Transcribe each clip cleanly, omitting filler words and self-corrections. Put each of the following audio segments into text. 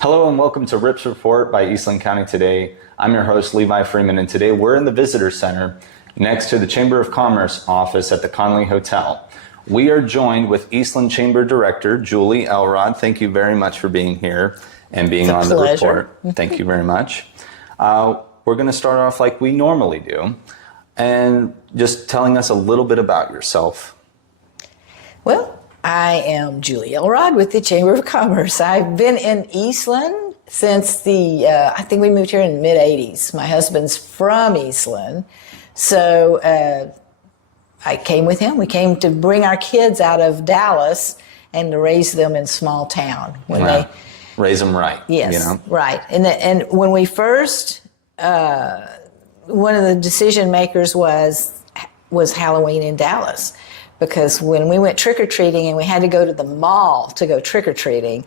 Hello and welcome to Rips Report by Eastland County Today. I'm your host, Levi Freeman, and today we're in the Visitor Center next to the Chamber of Commerce office at the Connellee Hotel. We are joined with Eastland Chamber Director, Julie Elrod. Thank you very much for being here and being on the report. Thank you very much. We're going to start off like we normally do and just telling us a little bit about yourself. Well, I am Julie Elrod with the Chamber of Commerce. I've been in Eastland since I think we moved here in the mid-'80s. My husband's from Eastland, so I came with him. We came to bring our kids out of Dallas and to raise them in small town. Raise them right. Yes, you know? Right. And when we first, one of the decision makers was Halloween in Dallas. Because when we went trick-or-treating and we had to go to the mall to go trick-or-treating,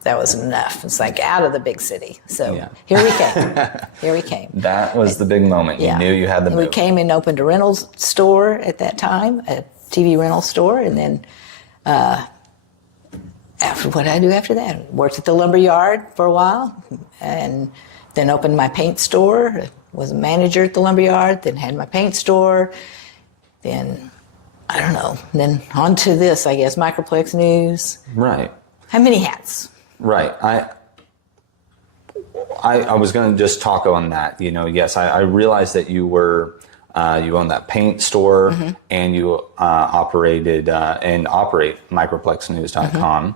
that was enough. It's like out of the big city. So Here we came. Here we came. That was the big moment. You knew you had the move. We came and opened a rental store at that time, a TV rental store. And then what did I do after that? Worked at the Lumberyard for a while and then opened my paint store. Was a manager at the Lumberyard, then had my paint store. Then I don't know. Then on to this, I guess, Microplex News. Right. How many hats? Right. I was going to just talk on that. You know, yes, I realized that you were you owned that paint store and you operated and operate microplexnews.com.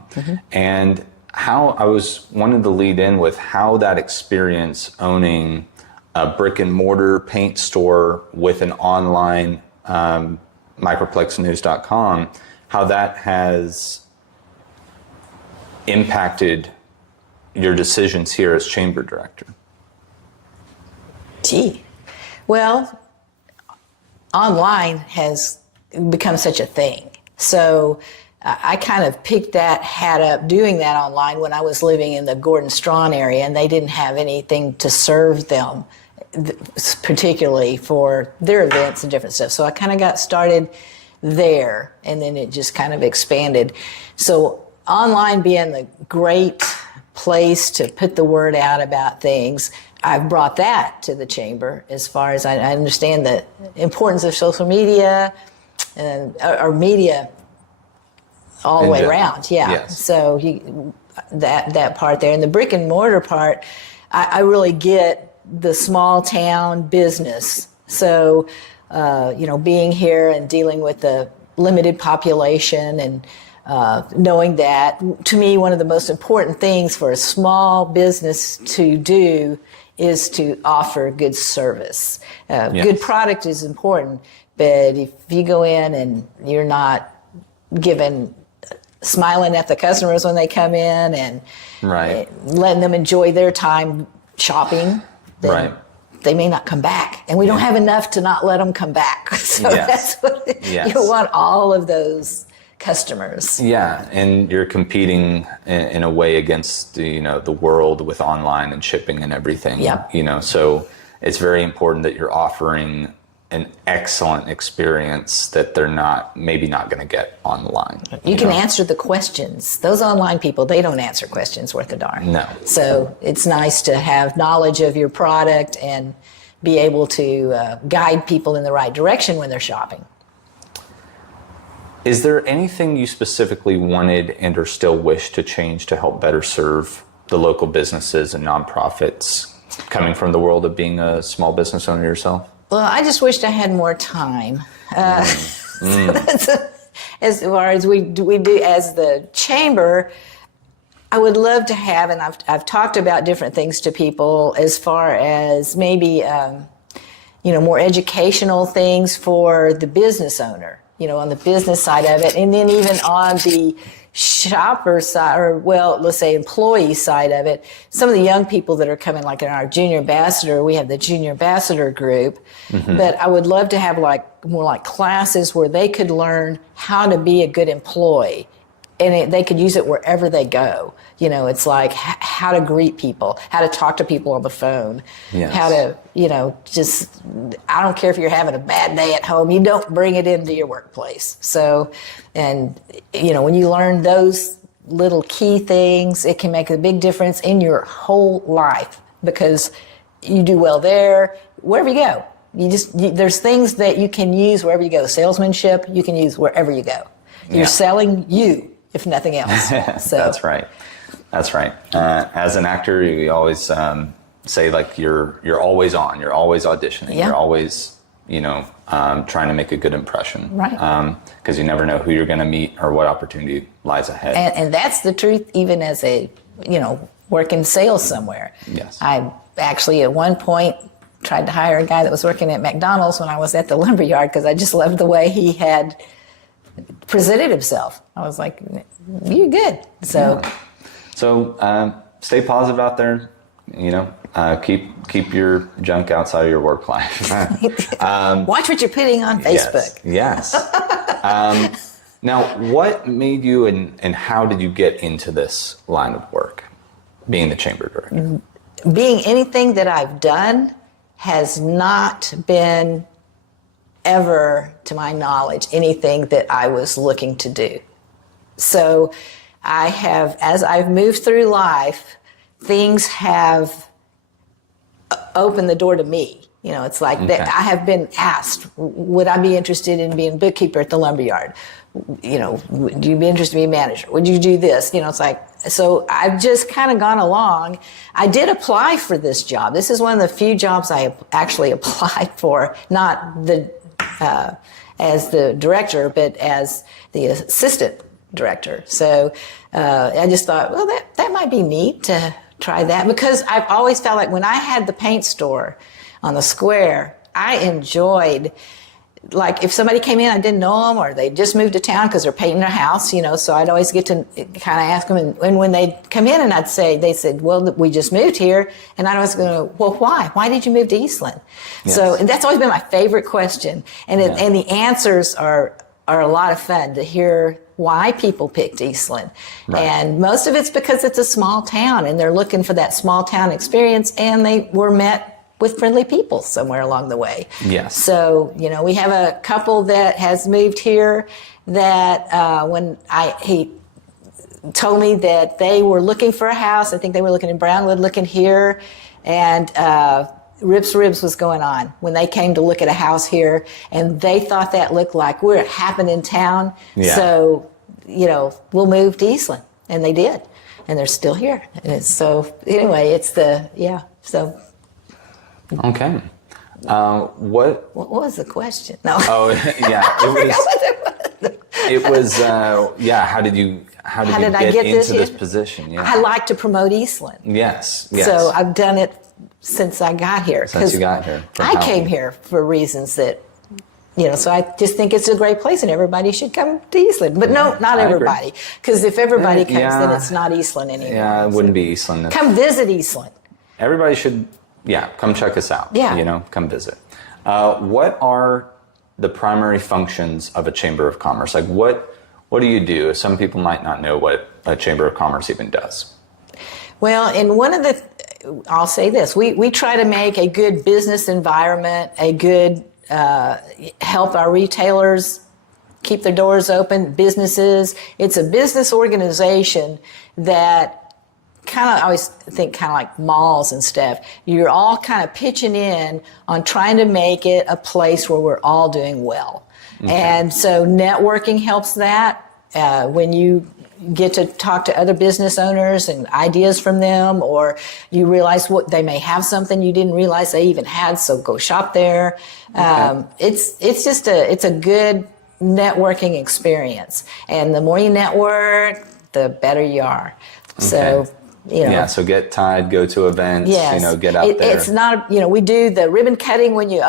And how I wanted to lead in with how that experience owning a brick and mortar paint store with an online microplexnews.com, how that has impacted your decisions here as chamber director. Well, online has become such a thing. So I kind of picked that hat up doing that online when I was living in the Gordon Strachan area and they didn't have anything to serve them, particularly for their events and different stuff. So I kind of got started there and then it just kind of expanded. So online being the great place to put the word out about things, I've brought that to the chamber as far as I understand the importance of social media and or media all the way around. Yeah. Yes. So that part there. And the brick and mortar part, I really get the small town business. So, being here and dealing with the limited population and knowing that, to me, one of the most important things for a small business to do is to offer good service. Good product is important, but if you go in and you're not smiling at the customers when they come in and letting them enjoy their time shopping, then they may not come back. And we don't have enough to not let them come back. So that's what you want, all of those customers. Yeah, and you're competing in a way against the world with online and shipping and everything. Yep. So it's very important that you're offering an excellent experience that they're maybe not going to get online. You can answer the questions. Those online people, they don't answer questions worth a darn. No. So it's nice to have knowledge of your product and be able to guide people in the right direction when they're shopping. Is there anything you specifically wanted and or still wish to change to help better serve the local businesses and nonprofits coming from the world of being a small business owner yourself? Well, I just wished I had more time. So that's as far as we do as the chamber. I would love to have, and I've talked about different things to people as far as maybe more educational things for the business owner. On the business side of it, and then even on the shopper side, or let's say employee side of it, some of the young people that are coming, like in our junior ambassador, we have the junior ambassador group, but I would love to have more like classes where they could learn how to be a good employee, and they could use it wherever they go. It's like how to greet people, how to talk to people on the phone, how to, just, I don't care if you're having a bad day at home, you don't bring it into your workplace. So, and, when you learn those little key things. It can make a big difference in your whole life because you do well there, wherever you go. There's things that you can use wherever you go. Salesmanship, you can use wherever you go. You're selling you, if nothing else. So. That's right. That's right. As an actor, you always say like you're always on, you're always auditioning, you're always trying to make a good impression, right? Because you never know who you're going to meet or what opportunity lies ahead. And that's the truth, even as a working sales somewhere. Yes. I actually at one point tried to hire a guy that was working at McDonald's when I was at the Lumberyard because I just loved the way he had presented himself. I was like, "You're good." So. Yeah. So stay positive out there, keep your junk outside of your work life. Watch what you're putting on Facebook. Yes. Now, what made you and how did you get into this line of work, being the chamber director? Being anything that I've done has not been ever, to my knowledge, anything that I was looking to do. So I have, as I've moved through life, things have opened the door to me. It's like that I have been asked, would I be interested in being bookkeeper at the Lumberyard? Would you be interested in being manager? Would you do this? It's like, so I've just kind of gone along. I did apply for this job. This is one of the few jobs I actually applied for, not as the director, but as the assistant director. So I just thought, well, that might be neat to try that, because I've always felt like when I had the paint store on the square, I enjoyed, like if somebody came in, I didn't know them, or they just moved to town because they're painting their house, so I'd always get to kind of ask them, and when they'd come in and they said, well, we just moved here, and I was going to, well, why? Why did you move to Eastland? Yes. So, and that's always been my favorite question, and and the answers are a lot of fun to hear why people picked Eastland. Right. And most of it's because it's a small town and they're looking for that small town experience, and they were met with friendly people somewhere along the way. Yes. So, we have a couple that has moved here that when he told me that they were looking for a house, I think they were looking in Brownwood, looking here, and Rips was going on when they came to look at a house here, and they thought that looked like we're a happening town. Yeah. So, we'll move to Eastland, and they did, and they're still here. And so anyway, so. Okay. What was the question? No. Oh, yeah. It was. How did you get into this position? Yeah. I like to promote Eastland. Yes. So I've done it since I got here. Since you got here. I came here for reasons that, so I just think it's a great place and everybody should come to Eastland. But no, not everybody. Because if everybody comes, then it's not Eastland anymore. Yeah, it wouldn't be Eastland. Come visit Eastland. Everybody should, come check us out. Yeah. Come visit. What are the primary functions of a Chamber of Commerce? Like what do you do? Some people might not know what a Chamber of Commerce even does. Well, I'll say this, we try to make a good business environment, a good, help our retailers keep their doors open, businesses. It's a business organization that I always think kind of like malls and stuff. You're all kind of pitching in on trying to make it a place where we're all doing well. Okay. And so networking helps that. When you get to talk to other business owners and ideas from them, or you realize what they may have something you didn't realize they even had, so go shop there. Okay. It's a good networking experience, and the more you network, the better you are. Okay. So. So get tied, go to events, yes. Get out there. It's not, we do the ribbon cutting when you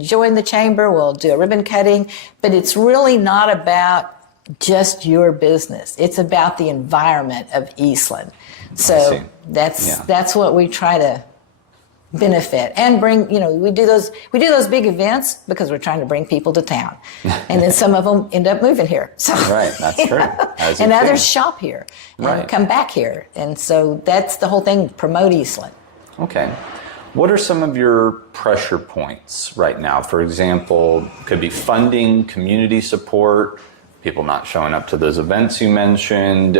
join the chamber, we'll do a ribbon cutting, but it's really not about just your business. It's about the environment of Eastland. So that's what we try to benefit and bring. We do those big events because we're trying to bring people to town, and then some of them end up moving here. So right, that's true. And others shop here and come back here, and so that's the whole thing. Promote Eastland. Okay. What are some of your pressure points right now? For example, could be funding, community support, people not showing up to those events you mentioned,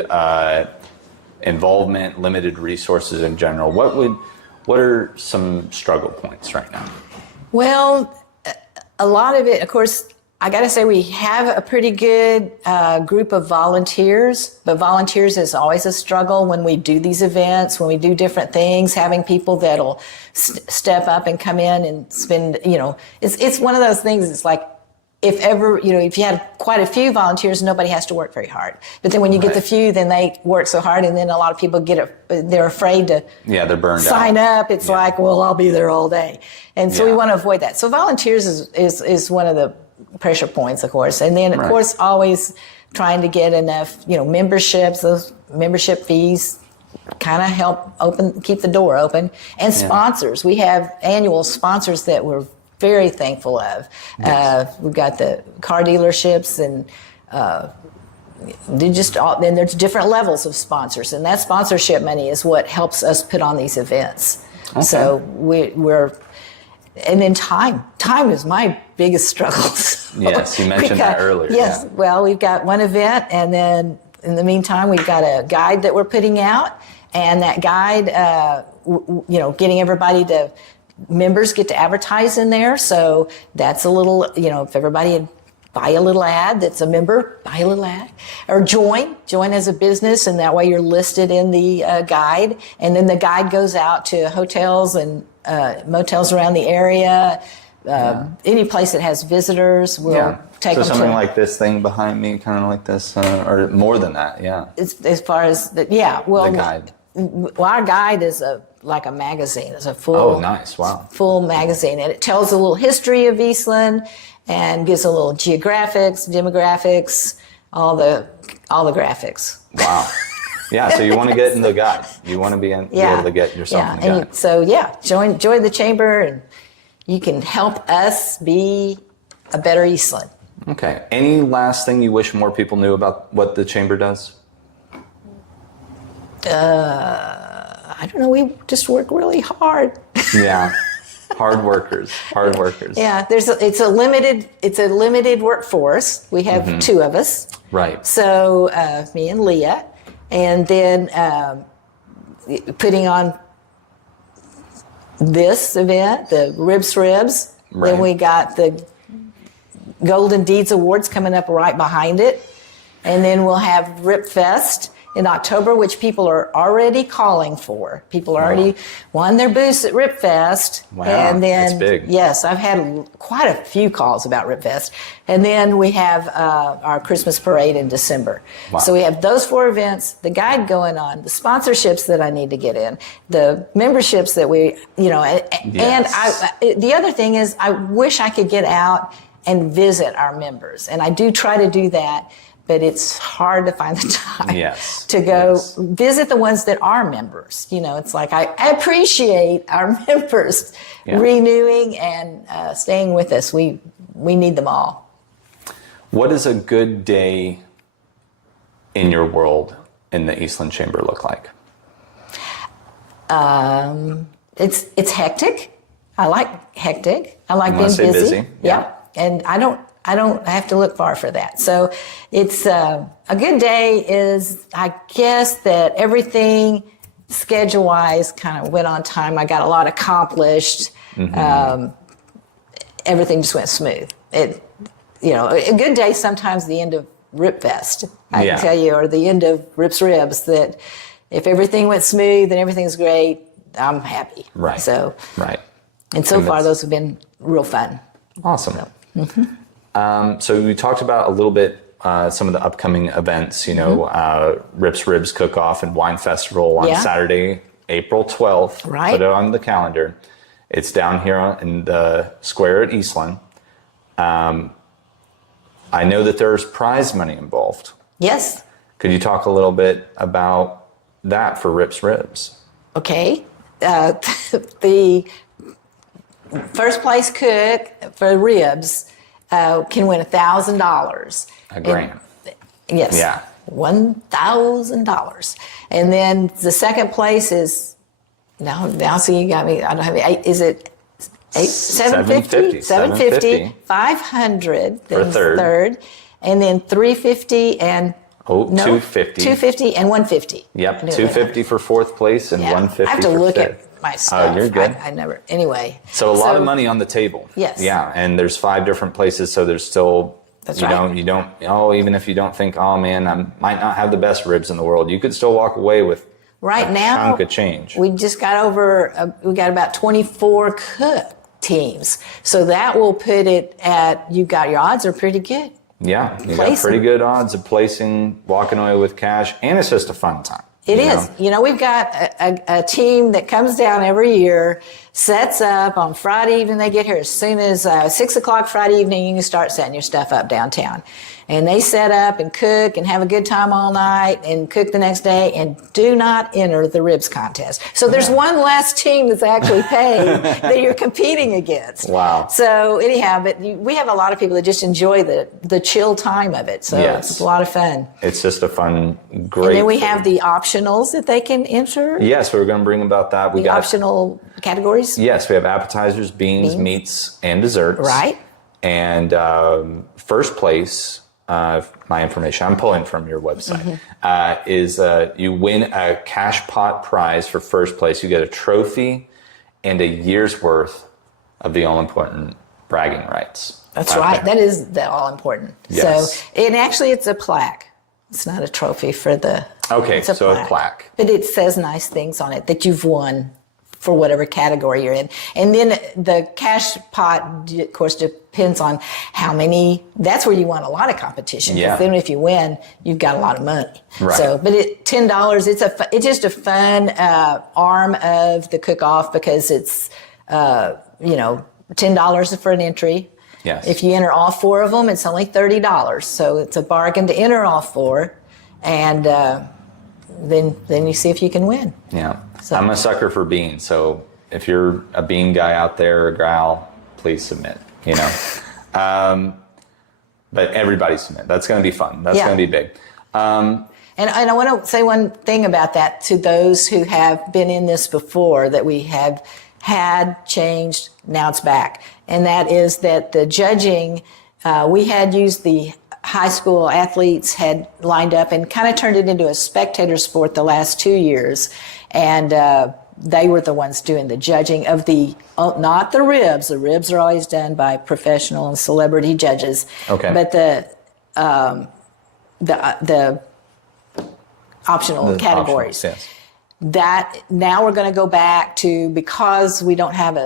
involvement, limited resources in general. What are some struggle points right now? Well, a lot of it, of course, I got to say we have a pretty good group of volunteers, but volunteers is always a struggle when we do these events, when we do different things, having people that'll step up and come in and spend, it's one of those things. It's like, if you had quite a few volunteers, nobody has to work very hard. But then when you get the few, then they work so hard, and then a lot of people they're afraid to they're burned sign out. up. It's like, well, I'll be there all day. And so we want to avoid that. So volunteers is one of the pressure points, of course. And then, of course, always trying to get enough, memberships, those membership fees kind of help keep the door open. And sponsors. We have annual sponsors that we're very thankful of. We've got the car dealerships, and then there's different levels of sponsors, and that sponsorship money is what helps us put on these events. Okay. So we're and then time is my biggest struggle. Yes, you mentioned that earlier. Yes, well, we've got one event, and then in the meantime, we've got a guide that we're putting out, and that guide, getting everybody to. Members get to advertise in there, so that's a little, if everybody would buy a little ad that's a member, buy a little ad, or join as a business, and that way you're listed in the guide, and then the guide goes out to hotels and motels around the area, any place that has visitors, we'll take them to. So something like this thing behind me, kind of like this, or more than that, As far as, the guide. Well, our guide is like a magazine. It's a full. Oh, nice! Wow. Full magazine, and it tells a little history of Eastland, and gives a little geographics, demographics, all the graphics. Wow. Yeah. So you want to get in the guide. You want to be able to get yourself in the guide. Join the chamber, and you can help us be a better Eastland. Okay. Any last thing you wish more people knew about what the chamber does? I don't know. We just work really hard. Yeah, hard workers. Yeah, it's a limited workforce. We have two of us. Right. So me and Leah, and then putting on this event, the Ribs. Right. Then we got the Golden Deeds Awards coming up right behind it, and then we'll have Rip Fest in October, which people are already calling for. People are already won their booths at Rip Fest. Wow, and then, that's big. Yes, I've had quite a few calls about Rip Fest. And then we have our Christmas parade in December. Wow. So we have those 4 events, the guide going on, the sponsorships that I need to get in, the memberships that we, and the other thing is I wish I could get out and visit our members. And I do try to do that, but it's hard to find the time to go visit the ones that are members. It's like I appreciate our members renewing and staying with us. We need them all. What does a good day in your world in the Eastland Chamber look like? It's hectic. I like hectic. I like being busy. Yeah. And I don't have to look far for that. So it's a good day is, I guess, that everything schedule-wise kind of went on time. I got a lot accomplished. Everything just went smooth. A good day sometimes the end of Rip Fest, I can tell you, or the end of Ribs, that if everything went smooth and everything's great, I'm happy. Right. So, and so And far those have been real fun. Awesome. So we talked about a little bit some of the upcoming events, Ribs Cook-Off and Wine Festival on Saturday, April 12th. Right. Put it on the calendar. It's down here in the square at Eastland. I know that there's prize money involved. Yes. Could you talk a little bit about that for Ribs? Okay. The first place cook for ribs can win $1,000. A grand. Yes. Yeah. $1,000. And then the second place is, now see, you got me, I don't have it, is it $750? $750. $500 for third. and then $350 and $250. $250 and $150. Yep, $250 for fourth place and $150 for I have to look fifth. at my stuff. Oh, you're good. I never. Anyway. So a lot of money on the table. Yes. Yeah, and there's 5 different places, so there's still. That's you right. Even if you don't think, oh man, I might not have the best ribs in the world, you could still walk away with right a now chunk of change. We just got we got about 24 cook teams, so that will put it at your odds are pretty good. Yeah, you got pretty good odds of walking away with cash, and it's just a fun time. It is. We've got a team that comes down every year, sets up on Friday evening. They get here as soon as 6 o'clock Friday evening. You can start setting your stuff up downtown. And they set up and cook and have a good time all night and cook the next day and do not enter the ribs contest. So there's one less team that's actually paid that you're competing against. Wow. So anyhow, but we have a lot of people that just enjoy the chill time of it. So it's a lot of fun. It's just a fun, great. And then we have the optionals that they can enter. Yes, we're going to bring about that. We got optional categories. Yes, we have appetizers, beans, meats, and desserts. Right. And first place. My information I'm pulling from your website is you win a cash pot prize for first place. You get a trophy and a year's worth of the all-important bragging rights. That's right. That is the all-important. Yes. So, and actually it's a plaque. It's not a trophy for the... Okay, it's a plaque. But it says nice things on it that you've won for whatever category you're in. And then the cash pot, of course, depends on how many. That's where you want a lot of competition. Yeah. Then if you win, you've got a lot of money. Right. So, but $10, it's just a fun arm of the cook-off because it's, $10 for an entry. Yes. If you enter all 4 of them, it's only $30. So it's a bargain to enter all 4. And then you see if you can win. Yeah. So. I'm a sucker for beans, so if you're a bean guy out there or a gal, please submit, But everybody submit. That's going to be fun. That's going to be big. And I want to say one thing about that to those who have been in this before that we have had changed, now it's back. And that is that the judging, we had used the high school athletes had lined up and kind of turned it into a spectator sport the last 2 years. And they were the ones doing the judging of not the ribs. The ribs are always done by professional and celebrity judges. Okay. But the optional categories. Yes. That now we're going to go back to, because we don't have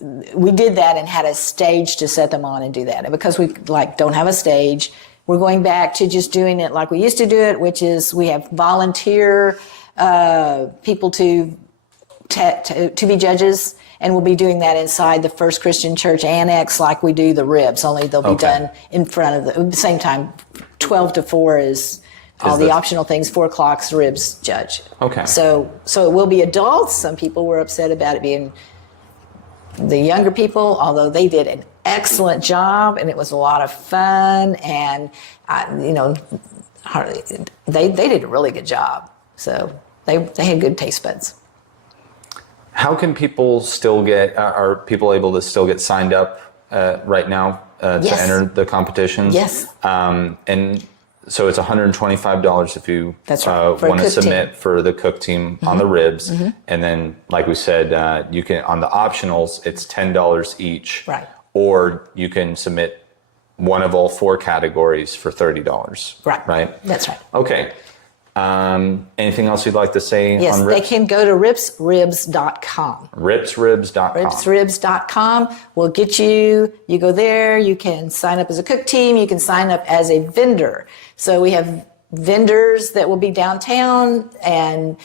we did that and had a stage to set them on and do that. And because we don't have a stage, we're going back to just doing it like we used to do it, which is we have volunteer people to be judges, and we'll be doing that inside the First Christian Church Annex like we do the ribs, only they'll be done in front of the same time. 12 to 4 is all the optional things. 4 o'clock's the ribs judge. Okay. So it will be adults. Some people were upset about it being the younger people, although they did an excellent job and it was a lot of fun, and they did a really good job. So they had good taste buds. How can people still are people able to still get signed up right now to enter the competitions? Yes. And so it's $125 if you want to submit for the cook team on the ribs. Mm-hmm. And then, like we said, you can, on the optionals, it's $10 each. Right. Or you can submit one of all 4 categories for $30. Right. Right? That's right. Okay. Anything else you'd like to say yes, on ribs? They can go to ripsribs.com. Ripsribs.com. Ripsribs.com will get you go there, you can sign up as a cook team, you can sign up as a vendor. So we have vendors that will be downtown and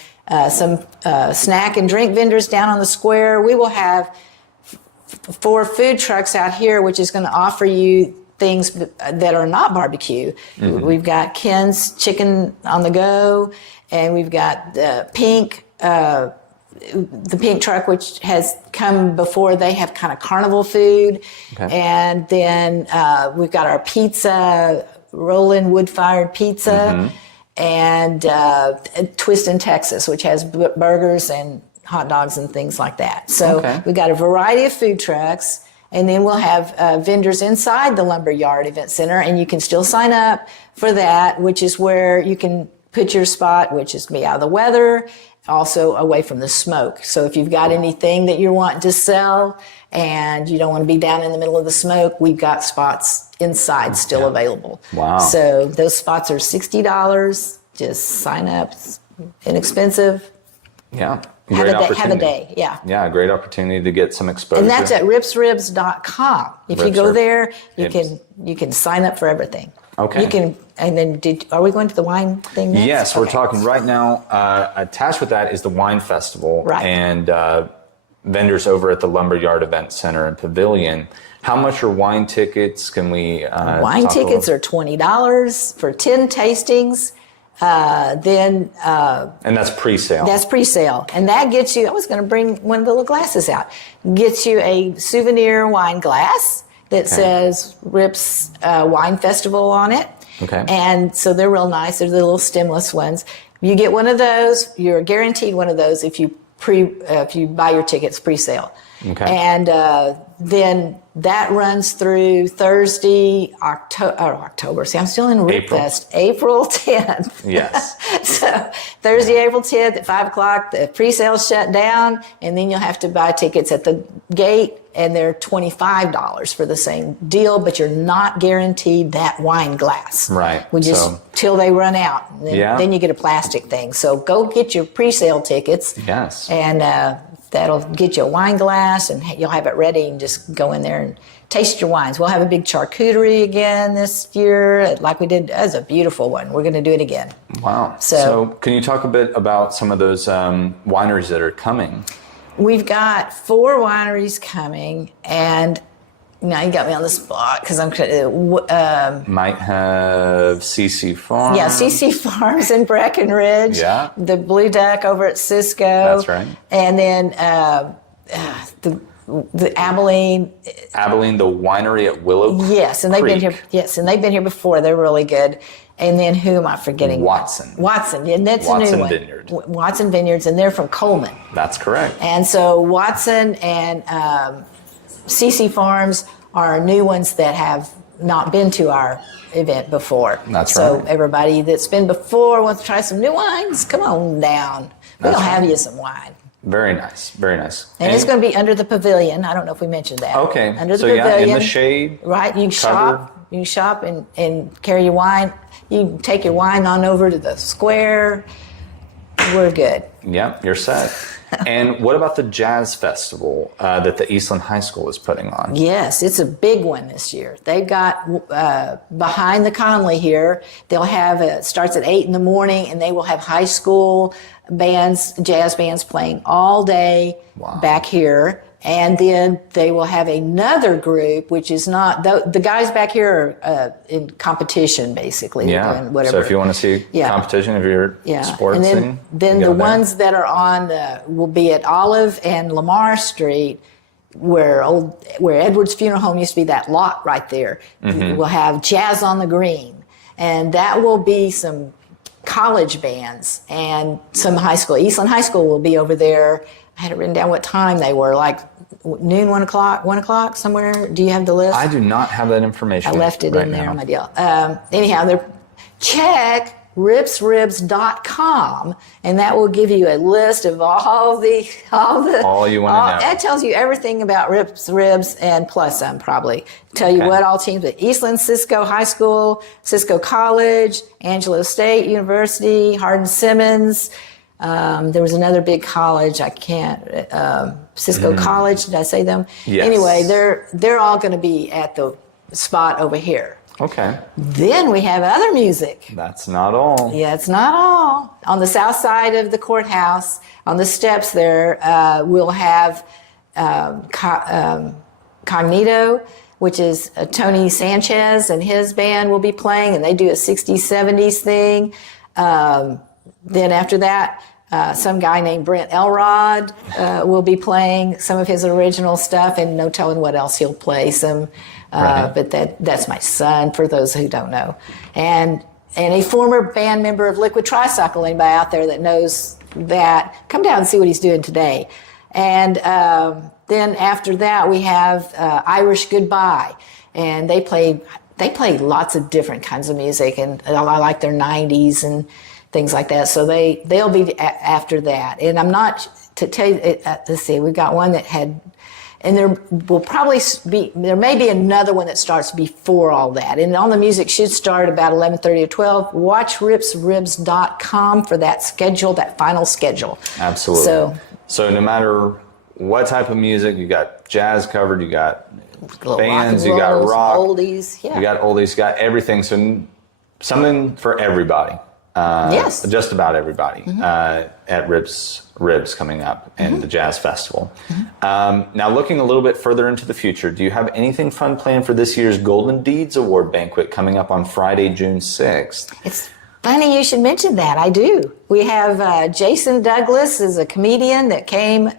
some snack and drink vendors down on the square. We will have 4 food trucks out here, which is going to offer you things that are not barbecue. Mm-hmm. We've got Ken's Chicken on the Go, and we've got the pink truck, which has come before. They have kind of carnival food. Okay. And then we've got our pizza, rolling wood-fired pizza, and Twist in Texas, which has burgers and hot dogs and things like that. So we've got a variety of food trucks. And then we'll have vendors inside the Lumberyard Event Center, and you can still sign up for that, which is where you can put your spot, which is going to be out of the weather, also away from the smoke. So if you've got anything that you're wanting to sell and you don't want to be down in the middle of the smoke, we've got spots inside still available. Wow. So those spots are $60. Just sign up. It's inexpensive. Yeah. Have a day. Yeah. Yeah, a great opportunity to get some exposure. And that's at ripsribs.com. If you go there, you Ribs. can sign up for everything. Okay. You can, and then are we going to the wine thing next? Yes, we're Okay. talking right now. Attached with that is the wine festival Right. and vendors over at the Lumberyard Event Center and Pavilion. How much are wine tickets? Can we Wine tickets are $20 for 10 tastings. Then and that's pre-sale. that's pre-sale, and that gets you. I was going to bring one of the little glasses out. Gets you a souvenir wine glass that says Rips Wine Festival on it. Okay. And so they're real nice. They're the little stemless ones. You get one of those. You're guaranteed one of those if you buy your tickets pre-sale. Okay. And then that runs through Thursday, October. See, I'm still in RIPFest. April 10th. Yes. So Thursday, April 10th at 5 o'clock, the pre-sales shut down, and then you'll have to buy tickets at the gate, and they're $25 for the same deal, but you're not guaranteed that wine glass. Right. We just till they run out. And then you get a plastic thing. So go get your pre-sale tickets. Yes. And that'll get you a wine glass, and you'll have it ready and just go in there and taste your wines. We'll have a big charcuterie again this year, like we did. That was a beautiful one. We're going to do it again. Wow. So So can you talk a bit about some of those wineries that are coming? we've got 4 wineries coming, and now you got me on the spot because I'm Might have CC Farm. yeah, CC Farms in Breckenridge. Yeah. The Blue Duck over at Cisco. That's right. And then the Abilene. Abilene, the winery at Willow Yes, and they've been Creek. here. Yes, and they've been here before. They're really good. And then who am I forgetting? Watson. Watson, and that's a Watson new one. Vineyard. Watson Vineyards, and they're from Coleman. That's correct. And so Watson and CC Farms are new ones that have not been to our event before. That's so right. everybody that's been before wants to try some new wines. Come on down. We'll That's have right. you some wine. Very nice. Very nice. And it's going to be under the pavilion. I don't know if we mentioned that. Okay. Under the So pavilion. in the shade. Right. You can covered. shop. You can shop and carry your wine. You can take your wine on over to the square. We're good. Yep, you're set. And what about the Jazz Festival that the Eastland High School is putting on? Yes, it's a big one this year. They've got behind the Connellee here. They'll have it starts at 8 in the morning, and they will have high school bands, jazz bands playing all day back here. And then they will have another group, which is not the guys back here are in competition, basically. They're Yeah. doing whatever. So if you want to see competition, if you're sports, and thing, then you the go there. ones that are on will be at Olive and Lamar Street, where Edwards Funeral Home used to be. That lot right there. Mm-hmm. We'll have Jazz on the Green, and that will be some college bands and some high school. Eastland High School will be over there. I had it written down what time they were, like noon, 1 o'clock, somewhere. Do you have the list? I do not have that information. I left it right in there now. on my deal. Anyhow, check ripsribs.com, and that will give you a list of all you want to know. That tells you everything about Rips Ribs and plus some, probably. Tell you what all teams at Eastland, Cisco High School, Cisco College, Angelo State University, Hardin-Simmons. There was another big college. I can't. Cisco College. Did I say them? Yes. Anyway, they're all going to be at the spot over here. Okay. Then we have other music. That's not all. Yeah, it's not all. On the south side of the courthouse, on the steps there, we'll have Cognito, which is Tony Sanchez and his band will be playing, and they do a 60s, 70s thing. Then after that, some guy named Brent Elrod will be playing some of his original stuff, and no telling what else he'll play. But that's my son, for those who don't know. And a former band member of Liquid Tricycle. Anybody out there that knows that, come down and see what he's doing today. And then after that, we have Irish Goodbye, and they play lots of different kinds of music, and I like their 90s and things like that. So they'll be after that. And I'm not to tell you. Let's see, we've got one that had. And there may be another one that starts before all that. And all the music should start about 11:30 or 12. Watch ripsribs.com for that schedule, that final schedule. Absolutely. So no matter what type of music, you got jazz covered, you got bands, you got rock, oldies, you got oldies, you got everything. So something for everybody. Yes. Just about everybody at Ribs coming up and the Jazz Festival. Now, looking a little bit further into the future, do you have anything fun planned for this year's Golden Deeds Award Banquet coming up on Friday, June 6th? It's funny you should mention that. I do. We have Jason Douglas is a comedian that came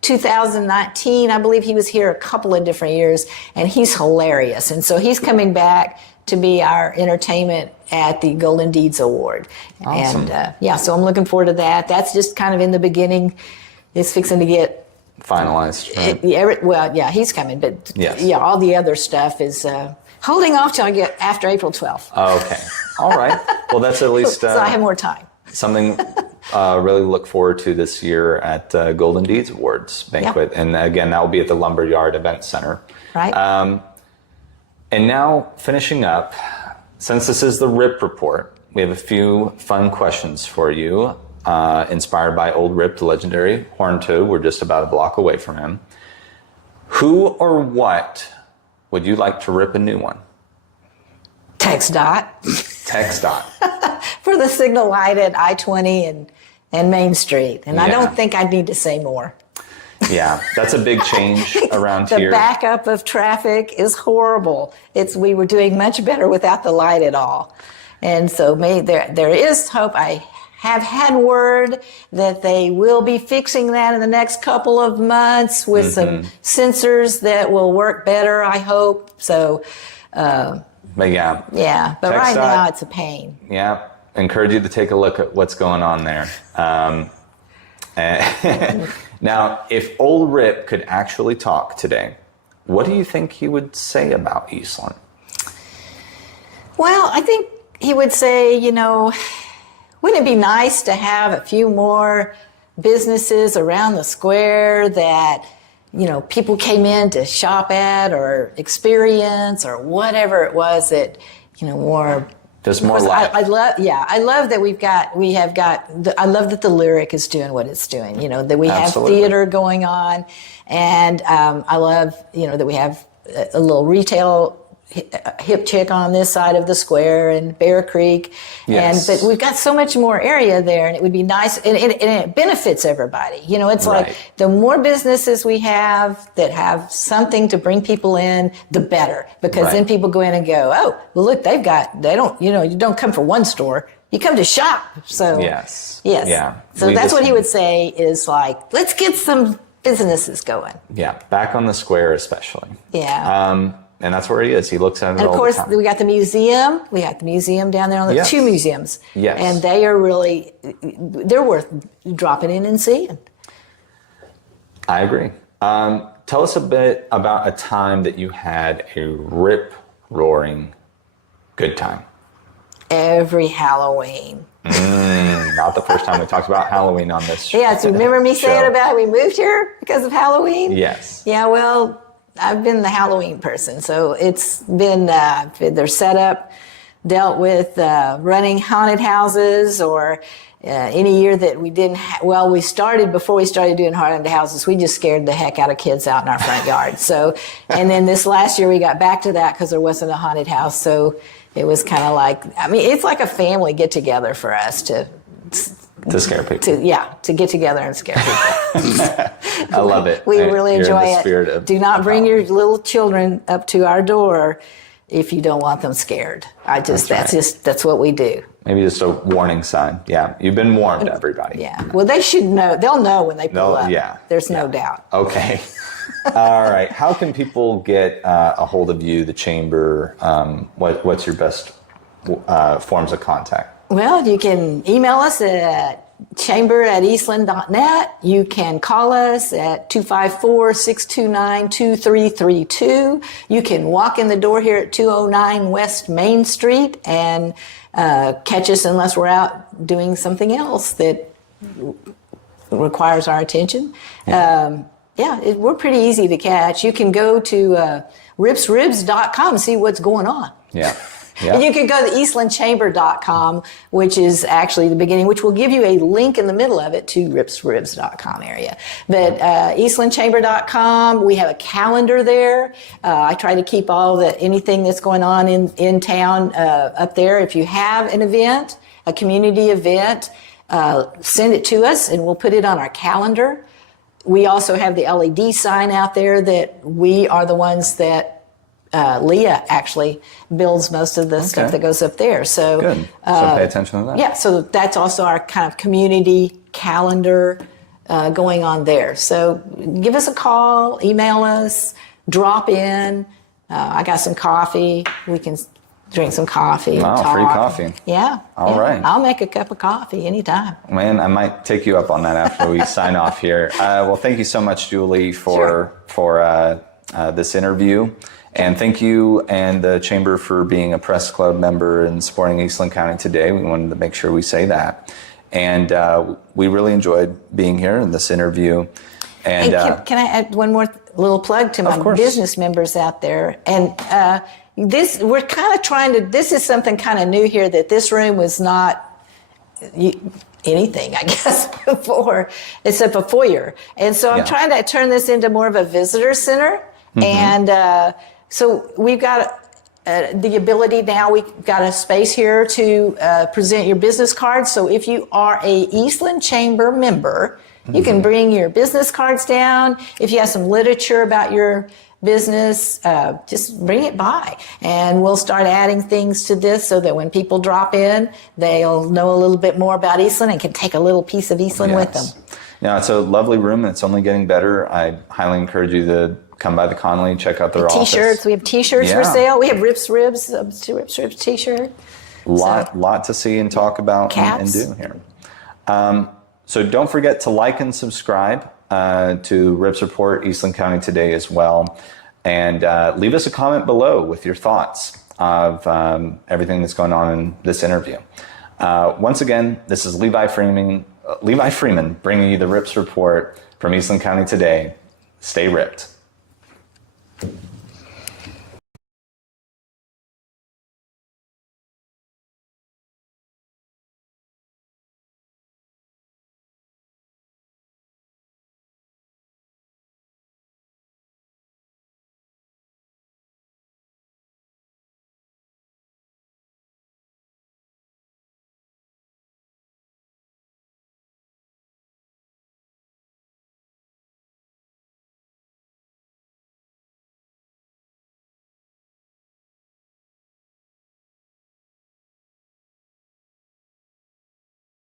2019. I believe he was here a couple of different years, and he's hilarious. And so he's coming back to be our entertainment at the Golden Deeds Award. Awesome. And so I'm looking forward to that. That's just kind of in the beginning. It's fixing to get finalized. Right? He's coming, but yes. All the other stuff is holding off till I get after April 12th. Okay. All right. Well, that's at least so I have more time. Something really look forward to this year at Golden Deeds Awards Banquet. And again, that will be at the Lumberyard Event Center. Right. And now, finishing up, since this is the RIP report, we have a few fun questions for you, inspired by old Rip, the legendary horn toad. We're just about a block away from him. Who or what would you like to rip a new one? TxDOT. TxDOT. For the signal light at I-20 and Main Street. And I don't think I need to say more. Yeah, that's a big change around here. The backup of traffic is horrible. We were doing much better without the light at all. And so there is hope. I have had word that they will be fixing that in the next couple of months with some sensors that will work better, I hope. So, but but right now it's a pain. Yeah, encourage you to take a look at what's going on there. Now, if old Rip could actually talk today, what do you think he would say about Eastland? Well, I think he would say, wouldn't it be nice to have a few more businesses around the square that, people came in to shop at or experience or whatever it was that, more. There's more life. I love that I love that the Lyric is doing what it's doing, that we have theater going on. And I love, that we have a little retail hip chick on this side of the square and Bear Creek. Yes. But we've got so much more area there, and it would be nice, and it benefits everybody. It's like the more businesses we have that have something to bring people in, the better, because then people go in and go, oh, well, look, you don't come for one store, you come to shop. So yes. Yeah. So that's what he would say is like, let's get some businesses going. Yeah. Back on the square, especially. Yeah. And that's where he is. He looks at it all the time. And of course, we got the museum. We got the museum down there on the two museums. Yes. And they are they're worth dropping in and seeing. I agree. Tell us a bit about a time that you had a rip-roaring good time. Every Halloween. Not the first time we talked about Halloween on this show. Yeah, so remember me saying about we moved here because of Halloween? Yes. Yeah, well, I've been the Halloween person, so it's been their setup, dealt with running haunted houses, or any year that we didn't. Before we started doing haunted houses, we just scared the heck out of kids out in our front yard. So, and then this last year we got back to that because there wasn't a haunted house, so it was kind of like, it's like a family get together for us to scare people. To get together and scare people. I love it. We really enjoy it. Do not bring your little children up to our door if you don't want them scared. That's what we do. Maybe just a warning sign. Yeah, you've been warned, everybody. Yeah. Well, they should know. They'll know when they pull up. Yeah. There's no doubt. Okay. All right. How can people get a hold of you, the chamber? What's your best forms of contact? Well, you can email us at chamber@eastland.net. You can call us at 254-629-2332. You can walk in the door here at 209 West Main Street and catch us unless we're out doing something else that requires our attention. We're pretty easy to catch. You can go to ripsribs.com and see what's going on. Yeah. And you can go to eastlandchamber.com, which is actually the beginning, which will give you a link in the middle of it to ripsribs.com area. But eastlandchamber.com, we have a calendar there. I try to keep anything that's going on in town up there. If you have an event, a community event, send it to us and we'll put it on our calendar. We also have the LED sign out there that we are the ones that Leah actually builds most of the stuff that goes up there. So, good. So pay attention to that. Yeah, so that's also our kind of community calendar going on there. So give us a call, email us, drop in. I got some coffee. We can drink some coffee. And talk. Free coffee. Yeah. All right. I'll make a cup of coffee anytime. Man, I might take you up on that after we sign off here. Well, thank you so much, Julie, for this interview. And thank you and the Chamber for being a press club member and supporting Eastland County today. We wanted to make sure we say that. And we really enjoyed being here in this interview. And can I add one more little plug to my business members out there? And we're kind of this is something kind of new here, that this room was not anything, I guess, before, except a foyer. And so I'm trying to turn this into more of a visitor center. Mm-hmm. And so we've got the ability now, we've got a space here to present your business cards. So if you are a Eastland Chamber member, you can bring your business cards down. If you have some literature about your business, just bring it by. And we'll start adding things to this so that when people drop in, they'll know a little bit more about Eastland and can take a little piece of Eastland with them. Yeah, it's a lovely room and it's only getting better. I highly encourage you to come by the Connellee, check out their office. T-shirts, we have T-shirts for sale. We have Rips Ribs T-shirt. Lot to see and talk about and do here. So don't forget to like and subscribe to Rips Report Eastland County Today as well. And leave us a comment below with your thoughts of everything that's going on in this interview. Once again, this is Levi Freeman bringing you the Rips Report from Eastland County Today. Stay ripped.